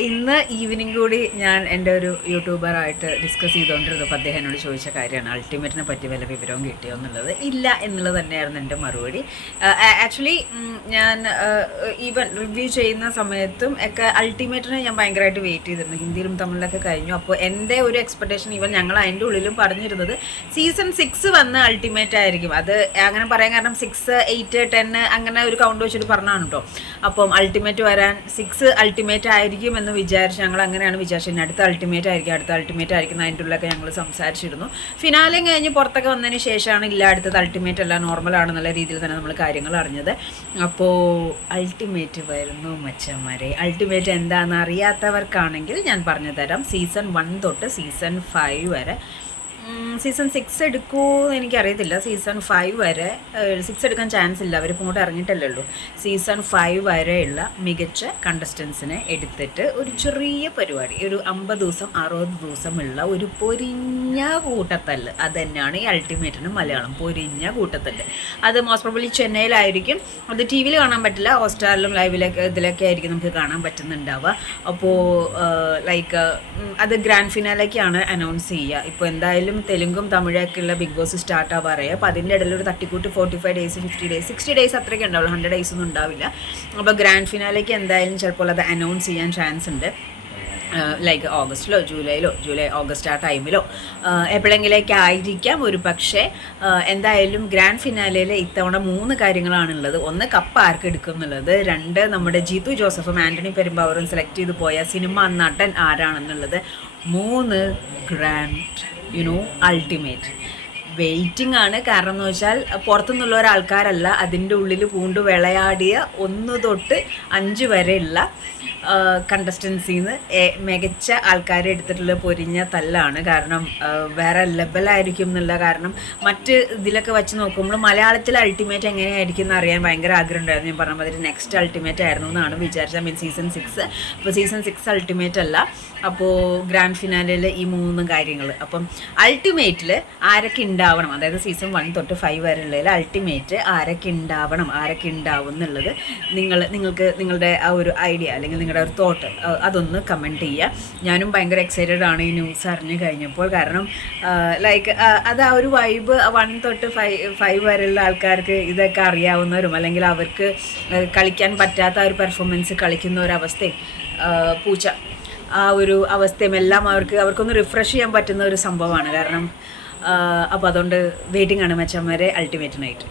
ഇന്ന് ഈവനിങ് കൂടി ഞാൻ എൻ്റെ ഒരു യൂട്യൂബറായിട്ട് ഡിസ്കസ് ചെയ്തുകൊണ്ടിരുന്നപ്പോൾ അദ്ദേഹം എന്നോട് ചോദിച്ച കാര്യമാണ് അൾട്ടിമേറ്റിനെ പറ്റി വല്ല വിവരവും കിട്ടിയോ എന്നുള്ളത്. ഇല്ല എന്നുള്ളത് തന്നെയായിരുന്നു എൻ്റെ മറുപടി. ആക്ച്വലി ഞാൻ ഈവൻ റിവ്യൂ ചെയ്യുന്ന സമയത്തും ഒക്കെ അൾട്ടിമേറ്റിനെ ഞാൻ ഭയങ്കരമായിട്ട് വെയിറ്റ് ചെയ്തിരുന്നു. ഹിന്ദിയിലും തമിഴിലൊക്കെ കഴിഞ്ഞു. അപ്പോൾ എൻ്റെ ഒരു എക്സ്പെക്ടേഷൻ ഈവൻ ഞങ്ങൾ അതിൻ്റെ ഉള്ളിലും പറഞ്ഞിരുന്നത് സീസൺ 6 വന്ന് അൾട്ടിമേറ്റ് ആയിരിക്കും. അത് അങ്ങനെ പറയാൻ കാരണം 6, 8, 10 അങ്ങനെ ഒരു കൗണ്ട് വെച്ചിട്ട് പറഞ്ഞാണ് കേട്ടോ. അപ്പം അൾട്ടിമേറ്റ് വരാൻ 6 അൾട്ടിമേറ്റ് ആയിരിക്കും എന്ന് വിചാരിച്ച് ഞങ്ങൾ അങ്ങനെയാണ് വിചാരിച്ചത്. അടുത്ത അൾട്ടിമേറ്റ് ആയിരിക്കും അതിൻ്റെ ഉള്ളിലൊക്കെ ഞങ്ങൾ സംസാരിച്ചിരുന്നു. ഫിനാലും കഴിഞ്ഞ് പുറത്തൊക്കെ വന്നതിന് ശേഷമാണ് ഇല്ല അടുത്തത് അൾട്ടിമേറ്റ് അല്ല നോർമലാണെന്നുള്ള രീതിയിൽ തന്നെ നമ്മൾ കാര്യങ്ങൾ അറിഞ്ഞത്. അപ്പോൾ അൾട്ടിമേറ്റ് വരുന്നു മച്ചന്മാരെ. അൾട്ടിമേറ്റ് എന്താണെന്ന് അറിയാത്തവർക്കാണെങ്കിൽ ഞാൻ പറഞ്ഞു തരാം. സീസൺ 1 തൊട്ട് സീസൺ 5 വരെ, സീസൺ 6 എടുക്കുമെന്ന് എനിക്കറിയത്തില്ല. സീസൺ 5 വരെ 6 എടുക്കാൻ ചാൻസ് ഇല്ല, അവരിപ്പോൾ ഇങ്ങോട്ട് ഇറങ്ങിയിട്ടല്ലേ ഉള്ളൂ. സീസൺ 5 വരെയുള്ള മികച്ച കണ്ടസ്റ്റൻസിനെ എടുത്തിട്ട് ഒരു ചെറിയ പരിപാടി, ഒരു 50 ദിവസം 60 ദിവസമുള്ള ഒരു പൊരിഞ്ഞ കൂട്ടത്തല്ല്. അത് തന്നെയാണ് ഈ അൾട്ടിമേറ്റിന് മലയാളം, പൊരിഞ്ഞ കൂട്ടത്തല്ല്. അത് മോസ്റ്റ് പ്രോബബ്ലി ചെന്നൈയിലായിരിക്കും. അത് ടി വിയിൽ കാണാൻ പറ്റില്ല, ഹോട്ട്സ്റ്റാറിലും ലൈവിലൊക്കെ ഇതിലൊക്കെ ആയിരിക്കും നമുക്ക് കാണാൻ പറ്റുന്നുണ്ടാവുക. അപ്പോൾ ലൈക്ക് അത് ഗ്രാൻഡ് ഫിനാലേക്കാണ് അനൗൺസ് ചെയ്യുക. ഇപ്പോൾ എന്തായാലും തെലുങ്കും തമിഴൊക്കെയുള്ള ബിഗ് ബോസ് സ്റ്റാർട്ട് ആവാറേ. അപ്പോൾ അതിൻ്റെ ഇടയിൽ ഒരു തട്ടിക്കൂട്ട് 45 ഡേയ്സ് 50 ഡേയ്സ് 60 ഡേയ്സ് അത്രയ്ക്ക് ഉണ്ടാവുള്ളൂ, 100 ഡേയ്സ് ഒന്നും ഉണ്ടാവില്ല. അപ്പോൾ ഗ്രാൻഡ് ഫിനാലേക്ക് എന്തായാലും ചിലപ്പോൾ അത് അനൗൺസ് ചെയ്യാൻ ചാൻസ് ഉണ്ട്. ലൈക്ക് ഓഗസ്റ്റിലോ ജൂലൈ ഓഗസ്റ്റ് ആ ടൈമിലോ എപ്പോഴെങ്കിലേക്ക് ആയിരിക്കാം ഒരു പക്ഷേ. എന്തായാലും ഗ്രാൻഡ് ഫിനാലയിൽ ഇത്തവണ 3 കാര്യങ്ങളാണുള്ളത്. 1, കപ്പ് ആർക്ക് എടുക്കും എന്നുള്ളത്. 2, നമ്മുടെ ജീത്തു ജോസഫും ആൻ്റണി പെരുമ്പാവൂരും സെലക്ട് ചെയ്ത് പോയ സിനിമ നടൻ ആരാണെന്നുള്ളത്. 3, ഗ്രാൻഡ് അൾട്ടിമേറ്റ്. വെയിറ്റിംഗ് ആണ്. കാരണം എന്ന് വെച്ചാൽ പുറത്തുനിന്നുള്ള ഒരാൾക്കാരല്ല, അതിൻ്റെ ഉള്ളിൽ പൂണ്ട് വിളയാടിയ 1 തൊട്ട് 5 വരെയുള്ള കണ്ടസ്റ്റൻസിന്ന് മികച്ച ആൾക്കാരെ എടുത്തിട്ടുള്ള പൊരിഞ്ഞ തല്ലാണ്. കാരണം വേറെ ലെവലായിരിക്കും എന്നുള്ള കാരണം മറ്റ് ഇതിലൊക്കെ വെച്ച് നോക്കുമ്പോൾ മലയാളത്തിൽ അൾട്ടിമേറ്റ് എങ്ങനെയായിരിക്കും എന്ന് അറിയാൻ ഭയങ്കര ആഗ്രഹം ഉണ്ടായിരുന്നു. ഞാൻ പറഞ്ഞ മാതിരി നെക്സ്റ്റ് അൾട്ടിമേറ്റ് ആയിരുന്നു എന്നാണ് വിചാരിച്ചത്. സീസൺ 6. അപ്പോൾ സീസൺ 6 അൾട്ടിമേറ്റ് അല്ല. അപ്പോൾ ഗ്രാൻഡ് ഫിനാലയിൽ ഈ 3 കാര്യങ്ങൾ. അപ്പം അൾട്ടിമേറ്റിൽ ആരൊക്കെ ഉണ്ടാവണം, അതായത് സീസൺ 1 തൊട്ട് 5 വരെയുള്ളതിൽ അൾട്ടിമേറ്റ് ആരൊക്കെ ഉണ്ടാവും എന്നുള്ളത് നിങ്ങൾക്ക് നിങ്ങളുടെ ആ ഒരു ഐഡിയ അല്ലെങ്കിൽ നിങ്ങളുടെ ഒരു തോട്ട് അതൊന്ന് കമൻറ്റ് ചെയ്യുക. ഞാനും ഭയങ്കര എക്സൈറ്റഡ് ആണ് ഈ ന്യൂസ് അറിഞ്ഞു കഴിഞ്ഞപ്പോൾ. കാരണം ലൈക്ക് അത് ആ ഒരു വൈബ് 1 തൊട്ട് 5 വരെയുള്ള ആൾക്കാർക്ക് ഇതൊക്കെ അറിയാവുന്നവരും അല്ലെങ്കിൽ അവർക്ക് കളിക്കാൻ പറ്റാത്ത ഒരു പെർഫോമൻസ് കളിക്കുന്ന ഒരവസ്ഥയും പൂച്ച ആ ഒരു അവസ്ഥയും എല്ലാം അവർക്കൊന്ന് റിഫ്രഷ് ചെയ്യാൻ പറ്റുന്ന ഒരു സംഭവമാണ്. കാരണം അപ്പോൾ അതുകൊണ്ട് വെയിറ്റിംഗ് ആണ് മച്ചന്മാരെ അൾട്ടിമേറ്റിനായിട്ട്.